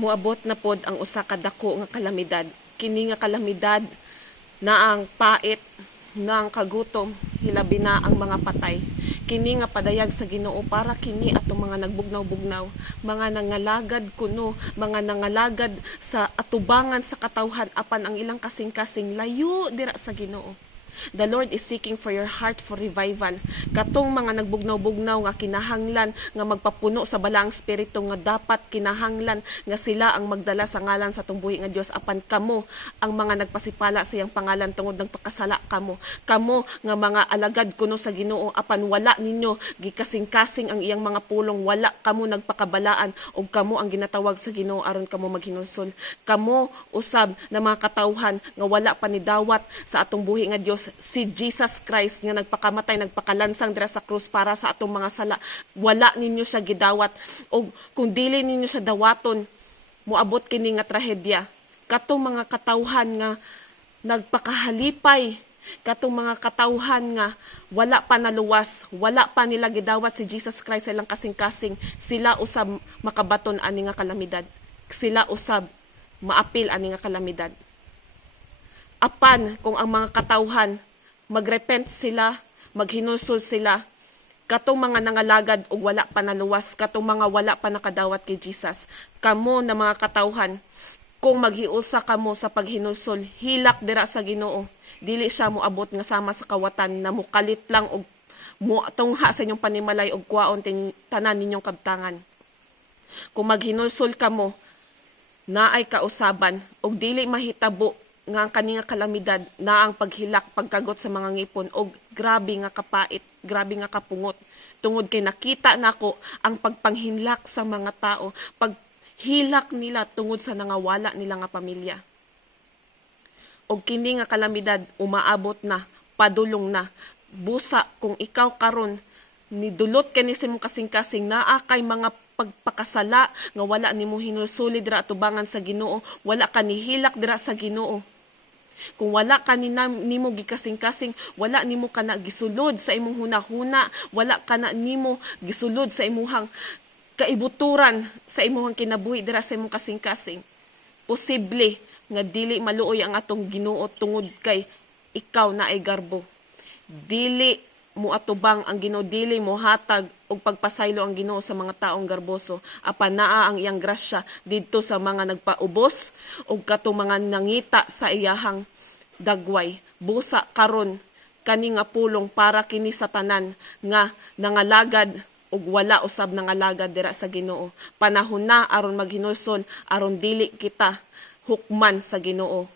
Muabot na pod ang usa ka dako nga kalamidad. Kini nga kalamidad na ang pait ng kagutom, hilabi na ang mga patay. Kini nga padayag sa Ginoo para kini atong mga nagbugnaw-bugnaw, mga nangalagad kuno, mga nangalagad sa atubangan sa katawhan apan ang ilang kasing-kasing layo dira sa Ginoo. The Lord is seeking for your heart for revival. Katong mga nagbugnaw-bugnaw nga kinahanglan nga magpapuno sa balaang espiritu nga dapat kinahanglan nga sila ang magdala sa ngalan sa tumbuhi nga Dios apan kamo ang mga nagpasipala sa iyang pangalan tungod nagpakasala kamo. Kamo nga mga alagad kuno sa Ginoo apan wala ninyo gikasing-kasing ang iyang mga pulong, wala kamo nagpakabalaan ug kamo ang ginatawag sa Ginoo aron kamo maghinulsol. Kamo usab na mga katawhan nga wala pa nidawat sa atong buhi nga Dios, si Jesus Christ nga nagpakamatay, nagpakalansang dira sa krus para sa atong mga sala. Wala ninyo siya gidawat. O kung dili ninyo siya dawaton, muabot kini nga trahedya. Katong mga katawhan nga nagpakahalipay, katong mga katawhan nga wala pa naluwas, wala pa nila gidawat si Jesus Christ sa ilang kasing-kasing, sila usab makabaton ani nga kalamidad. Sila usab maapil ani nga kalamidad. Apan kung ang mga katawhan magrepent sila, maghinulsol sila, katong mga nangalagad o wala pa naluwas, katong mga wala pa nakadawat kay Jesus, kamo na mga katawhan, kung maghiusa kamo sa paghinulsol, hilak dira sa Ginoo, dili siya moabot nga sama sa kawatan na mukalit lang og tungha sa inyong panimalay og kwaon tanan ninyong kabtangan. Kung maghinulsol kamo, naay kausaban og dili mahitabo nga ang kaninga kalamidad na ang paghilak, pagkagot sa mga ngipon og grabe nga kapait, grabe nga kapungot. Tungod kay nakita nako ang pagpanghinlak sa mga tao, paghilak nila tungod sa nangawala nila nga pamilya. Og kini nga kalamidad umaabot na, padulong na. Busa kung ikaw karon nidulot kani sa imong kasing-kasing naa kay mga pagpakasala nga wala nimo hinulsuli dira atubangan sa Ginoo, wala ka nihilak dira sa Ginoo. Kung wala ka nimo gikasing-kasing, wala nimo kana gisulod sa imong hunahuna, wala kana nimo gisulod sa imong kaibuturan sa imong kinabuhi dira sa imong kasing-kasing, posible nga dili maluoy ang atong Ginoo tungod kay ikaw na ay garbo. Dili mo atubang ang Ginoo, dili mo hatag og pagpasaylo ang Ginoo sa mga taong garboso, apan naa ang iyang grasya didto sa mga nagpaubos og katong mga nangita sa iyahang dagway. Busa karon kani nga pulong para kini sa tanan nga nangalagad ug wala usab nangalagad dira sa Ginoo. Panahon na aron maghinulsol aron dili kita hukman sa Ginoo.